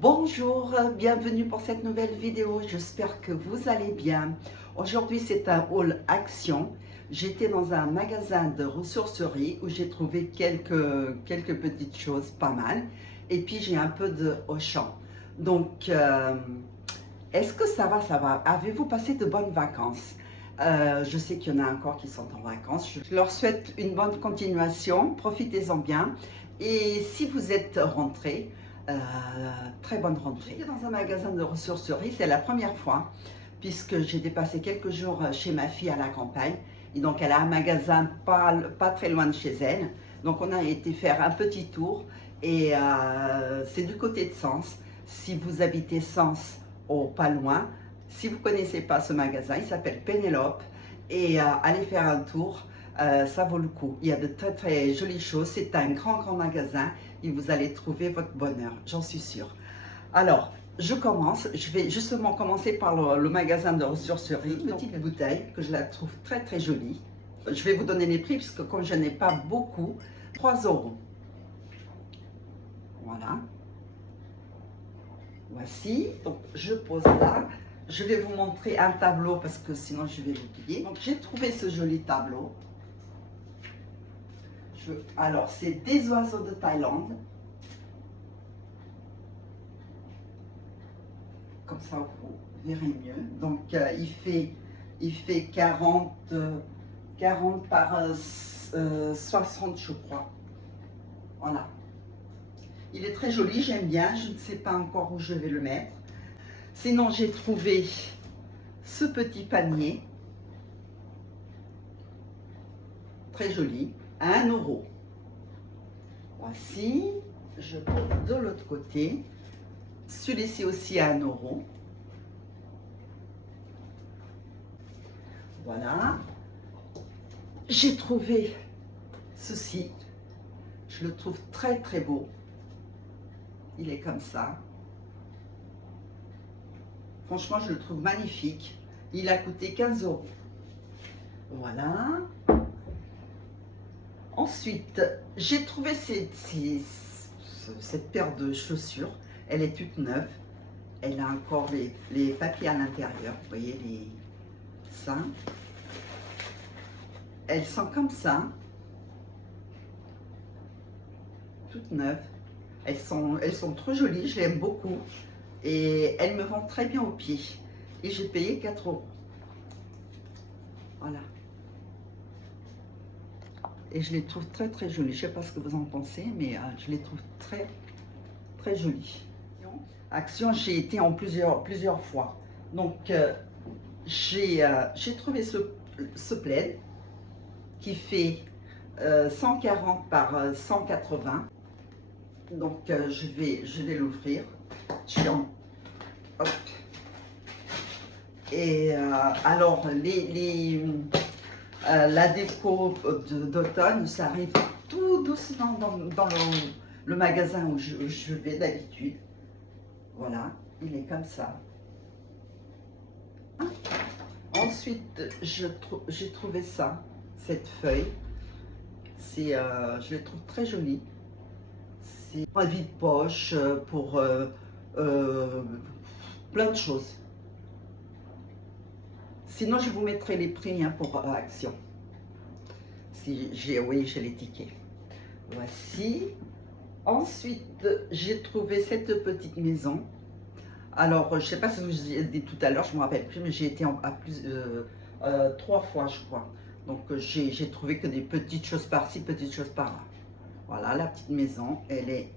Bonjour, bienvenue pour cette nouvelle vidéo, j'espère que vous allez bien. Aujourd'hui c'est un haul action. J'étais dans un magasin de ressourcerie où j'ai trouvé quelques petites choses pas mal. Et puis j'ai un peu de Auchan. Donc, est-ce que ça va, ça va? Avez-vous passé de bonnes vacances? Je sais qu'il y en a encore qui sont en vacances. Je leur souhaite une bonne continuation, profitez-en bien. Et si vous êtes rentrés, très bonne rentrée. J'étais dans un magasin de ressourcerie, c'est la première fois, puisque j'ai dépassé quelques jours chez ma fille à la campagne. Et donc elle a un magasin pas très loin de chez elle. Donc on a été faire un petit tour et c'est du côté de Sens. Si vous habitez Sens, pas loin, si vous ne connaissez pas ce magasin, il s'appelle Pénélope et allez faire un tour. Ça vaut le coup. Il y a de très jolies choses. C'est un grand magasin et vous allez trouver votre bonheur, j'en suis sûre. Alors, je commence. Je vais justement commencer par le magasin de ressourcerie. Une petite bouteille que je la trouve très jolie. Je vais vous donner les prix puisque comme je n'ai pas beaucoup, 3 €. Voilà. Voici. Donc, je pose là. Je vais vous montrer un tableau parce que sinon je vais l'oublier. Donc, j'ai trouvé ce joli tableau. Alors, c'est des oiseaux de Thaïlande. Comme ça, vous verrez mieux. Donc, il fait 40 par 60, je crois. Voilà. Il est très joli, j'aime bien. Je ne sais pas encore où je vais le mettre. Sinon, j'ai trouvé ce petit panier. Très joli. À 1 €. Voici, je pose de l'autre côté. Celui-ci aussi à 1 €. Voilà. J'ai trouvé ceci. Je le trouve très beau. Il est comme ça. Franchement, je le trouve magnifique. Il a coûté 15 €. Voilà. Ensuite, j'ai trouvé cette paire de chaussures. Elle est toute neuve. Elle a encore les papiers à l'intérieur. Vous voyez ça. Elles sont comme ça. Toutes neuves. Elles sont trop jolies. Je les aime beaucoup. Et elles me vont très bien aux pieds. Et j'ai payé 4 €. Voilà. Et je les trouve très jolies. Je ne sais pas ce que vous en pensez, mais je les trouve très jolies. Action, j'ai été en plusieurs fois. Donc, j'ai trouvé ce plaid qui fait 140 par 180. Donc, je vais l'ouvrir. Hop. Et alors, la déco d'automne, ça arrive tout doucement dans le magasin où je vais d'habitude. Voilà, il est comme ça. Ensuite, j'ai trouvé ça, cette feuille. Je la trouve très jolie. C'est un vide-poche pour plein de choses. Sinon, je vous mettrai les prix pour Action. Oui, j'ai les tickets. Voici. Ensuite, j'ai trouvé cette petite maison. Alors, je ne sais pas si je vous ai dit tout à l'heure, je ne me rappelle plus, mais j'ai été à 3 fois, je crois. Donc, j'ai trouvé que des petites choses par-ci, petites choses par-là. Voilà, la petite maison, elle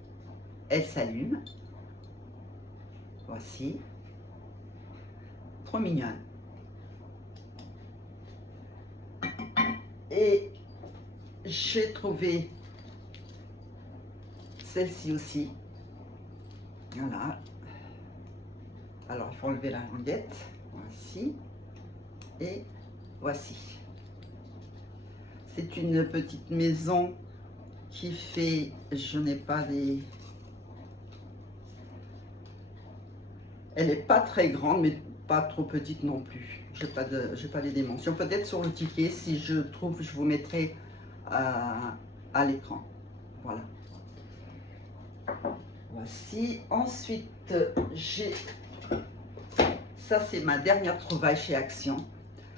s'allume. Voici. Trop mignonne. Et j'ai trouvé celle-ci aussi. Voilà. Alors, il faut enlever la languette. Voici. Et voici. C'est une petite maison qui fait... Je n'ai pas les... Elle n'est pas très grande, mais pas trop petite non plus. Je n'ai pas les dimensions. Peut-être sur le ticket, si je trouve, je vous mettrai à l'écran. Voilà. Voici. Ensuite, j'ai... Ça, c'est ma dernière trouvaille chez Action.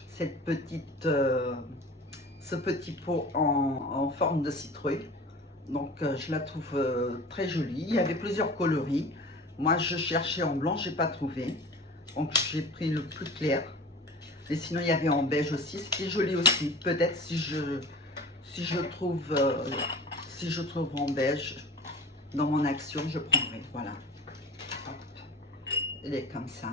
Cette petite... ce petit pot en forme de citrouille. Donc, je la trouve très jolie. Il y avait plusieurs coloris. Moi, je cherchais en blanc, j'ai pas trouvé. Donc, j'ai pris le plus clair. Et sinon, il y avait en beige aussi. C'était joli aussi. Peut-être si je trouve en beige dans mon Action, je prendrai. Voilà. Hop. Elle est comme ça.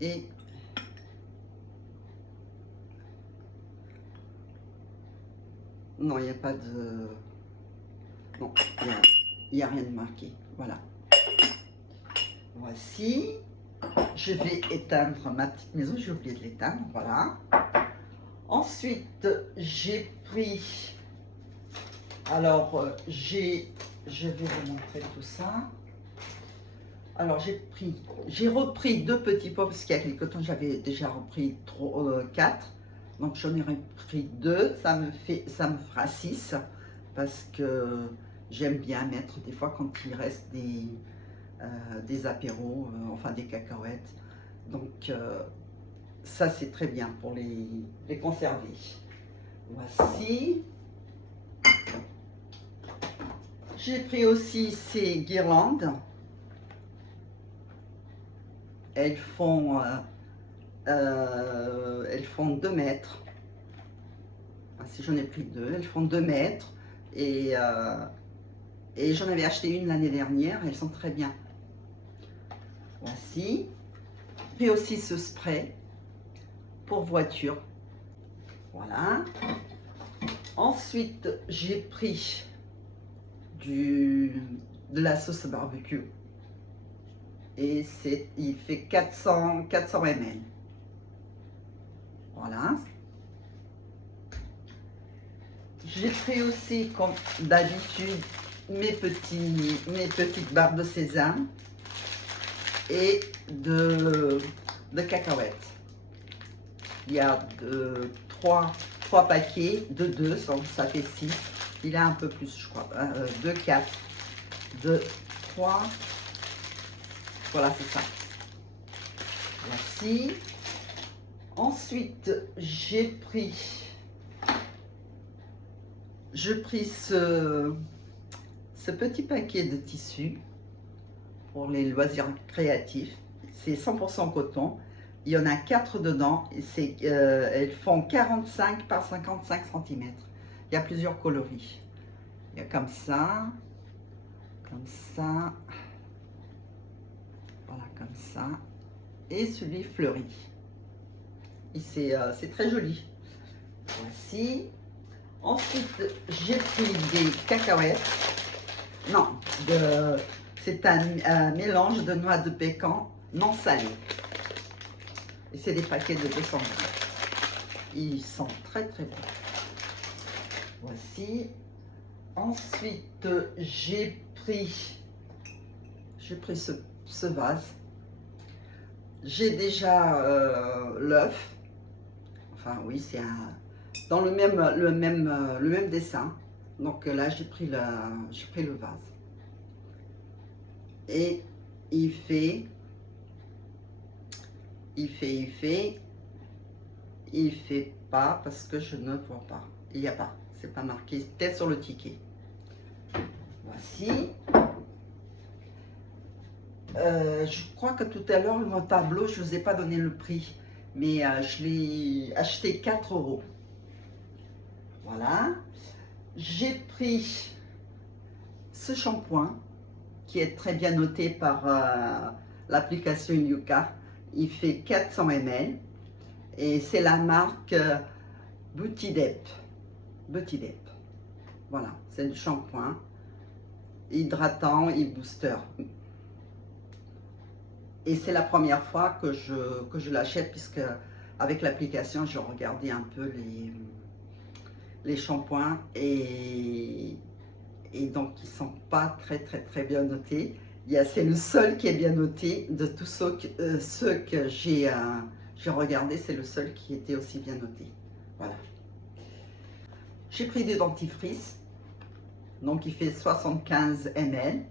Et non, il n'y a pas de... Non, il n'y a rien de marqué. Voilà. Voici. Je vais éteindre ma petite maison. J'ai oublié de l'éteindre. Voilà. Ensuite, j'ai pris... Alors, je vais vous montrer tout ça. Alors, j'ai repris 2 petits pots parce qu'il y a quelque temps, j'avais déjà repris 4. Donc, j'en ai repris 2. Ça me fera 6 parce que j'aime bien mettre des fois quand il reste des apéros, enfin des cacahuètes. Donc, ça, c'est très bien pour les conserver. Voici. J'ai pris aussi ces guirlandes. Elles font 2 mètres. Si j'en ai pris 2, elles font 2 mètres. Et j'en avais acheté une l'année dernière. Elles sont très bien. Voici. J'ai pris aussi ce spray pour voiture. Voilà. Ensuite, j'ai pris de la sauce barbecue. Et il fait 400 ml. Voilà. J'ai pris aussi, comme d'habitude, mes petites barres de sésame et de cacahuètes. Il y a 3 paquets de 2, ça fait 6. Il a un peu plus, je crois. 2, 4, 2, 3. Voilà, c'est ça. Voici. Ensuite, j'ai pris ce petit paquet de tissus pour les loisirs créatifs. C'est 100% coton. Il y en a 4 dedans. Elles font 45 par 55 cm. Il y a plusieurs coloris. Il y a comme ça. Voilà, comme ça. Et celui fleuri. C'est très joli. Voici. Ensuite, j'ai pris des cacahuètes. Non, c'est un mélange de noix de pécan non salé. Et c'est des paquets de 200 grammes. Ils sont très très bons. Voici. Ensuite, j'ai pris ce vase. J'ai déjà l'œuf. Enfin oui, c'est dans le même dessin. Donc là, j'ai pris le vase. Et il fait pas parce que je ne vois pas. Il n'y a pas. C'est pas marqué. Peut-être sur le ticket. Voici. Je crois que tout à l'heure, mon tableau, je ne vous ai pas donné le prix. Mais je l'ai acheté 4 €. Voilà. J'ai pris ce shampoing qui est très bien noté par l'application Yuka. Il fait 400 ml et c'est la marque Beauty Dep. Voilà, c'est du shampoing hydratant et booster. Et c'est la première fois que je l'achète puisque avec l'application, je regardais un peu les shampoings et donc ils sont pas très bien notés. C'est le seul qui est bien noté de tous ceux que j'ai regardé, c'est le seul qui était aussi bien noté. Voilà. J'ai pris des dentifrices. Donc il fait 75 ml.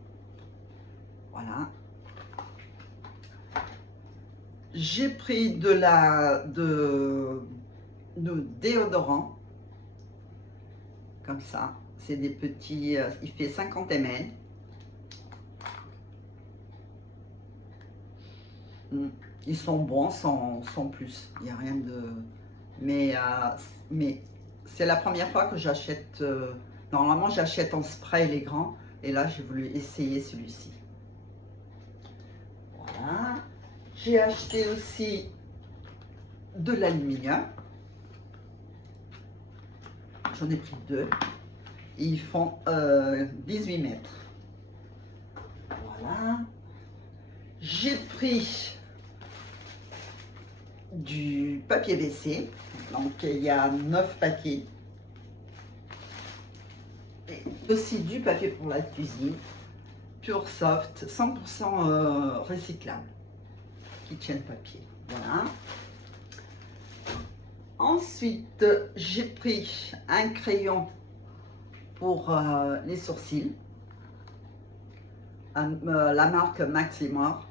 Voilà. J'ai pris de déodorant. Comme ça. C'est des petits, il fait 50 ml. Ils sont bons sans plus. Il n'y a rien de... Mais c'est la première fois que j'achète... normalement, j'achète en spray les grands. Et là, j'ai voulu essayer celui-ci. Voilà. J'ai acheté aussi de l'aluminium. J'en ai pris 2. Ils font 18 mètres. Voilà. J'ai pris du papier WC. Donc il y a 9 paquets. Et aussi du papier pour la cuisine. Pure Soft, 100% recyclable. Kitchen papier. Voilà. Ensuite, j'ai pris un crayon pour les sourcils. La marque Maximor.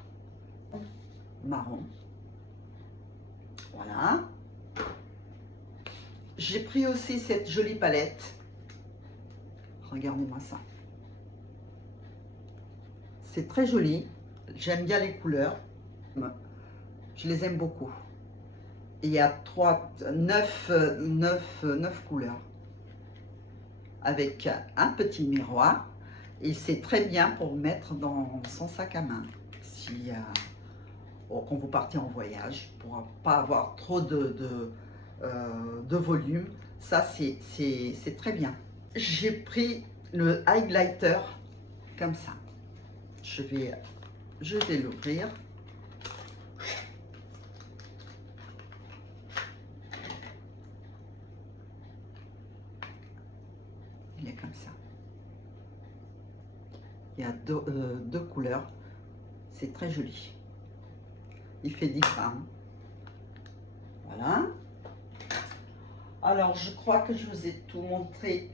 Marron. Voilà. J'ai pris aussi cette jolie palette. Regardez-moi ça. C'est très joli. J'aime bien les couleurs. Je les aime beaucoup. Il y a 9 couleurs. Avec un petit miroir. Et c'est très bien pour mettre dans son sac à main. Si quand vous partez en voyage, pour ne pas avoir trop de volume. Ça, c'est très bien. J'ai pris le highlighter comme ça. Je vais l'ouvrir. Il est comme ça. Il y a deux couleurs. C'est très joli. Il fait 10 grammes. Voilà. Alors, je crois que je vous ai tout montré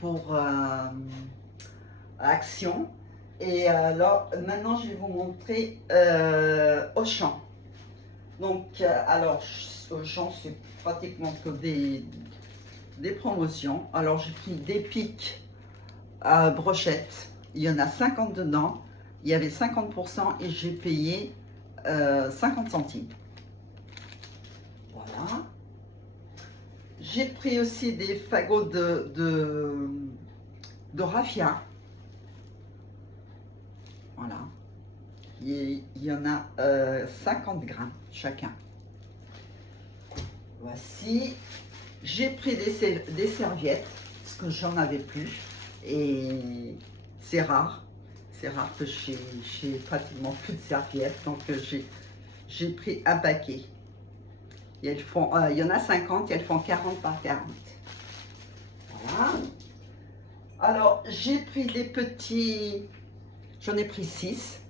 pour Action. Et alors, maintenant, je vais vous montrer Auchan. Donc, alors, Auchan, c'est pratiquement que des promotions. Alors, j'ai pris des pics à brochettes. Il y en a 50 dedans. Il y avait 50% et j'ai payé 50 centimes. Voilà. J'ai pris aussi des fagots de raffia. Voilà. Il y en a 50 grammes chacun. Voici. J'ai pris des serviettes parce que j'en avais plus. Et c'est rare. C'est rare que j'ai pratiquement plus de serviettes. Donc j'ai pris un paquet. Et elles font, il y en a 50 et elles font 40 par 40. Voilà. Alors, j'ai pris des petits... J'en ai pris 6.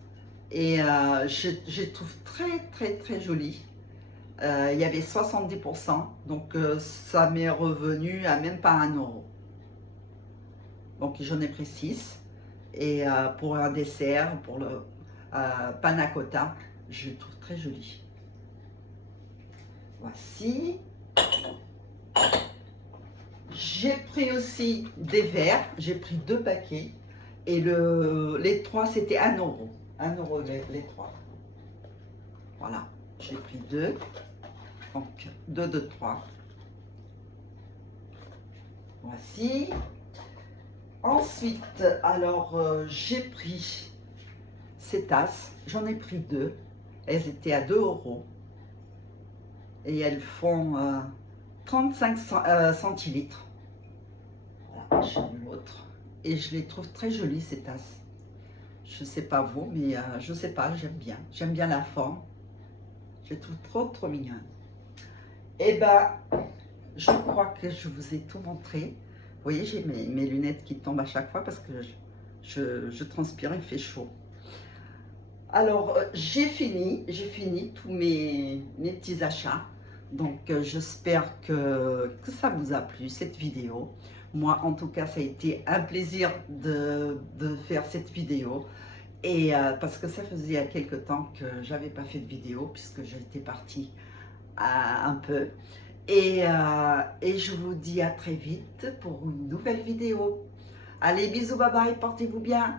Et je les trouve très jolis. Il y avait 70%. Donc, ça m'est revenu à même pas 1 euro. Donc, j'en ai pris 6. Et pour un dessert, pour le panna cotta, je le trouve très joli. Voici. J'ai pris aussi des verres. J'ai pris 2 paquets. Et les 3, c'était 1 euro. 1 euro les 3. Voilà. J'ai pris 2. Donc, 2 de 3. Voici. Ensuite, alors, j'ai pris ces tasses. J'en ai pris 2. Elles étaient à 2 euros. Et elles font 35 centilitres. Voilà, j'ai l'autre. Et je les trouve très jolies, ces tasses. Je ne sais pas vous, mais je ne sais pas, j'aime bien. J'aime bien la forme. Je les trouve trop mignonnes. Et ben, je crois que je vous ai tout montré. Vous voyez, j'ai mes lunettes qui tombent à chaque fois parce que je transpire, il fait chaud. Alors, j'ai fini tous mes petits achats. Donc, j'espère que ça vous a plu, cette vidéo. Moi, en tout cas, ça a été un plaisir de faire cette vidéo. Et parce que ça faisait il y a quelques temps que j'avais pas fait de vidéo puisque j'étais partie un peu. Et je vous dis à très vite pour une nouvelle vidéo. Allez, bisous, bye bye, portez-vous bien.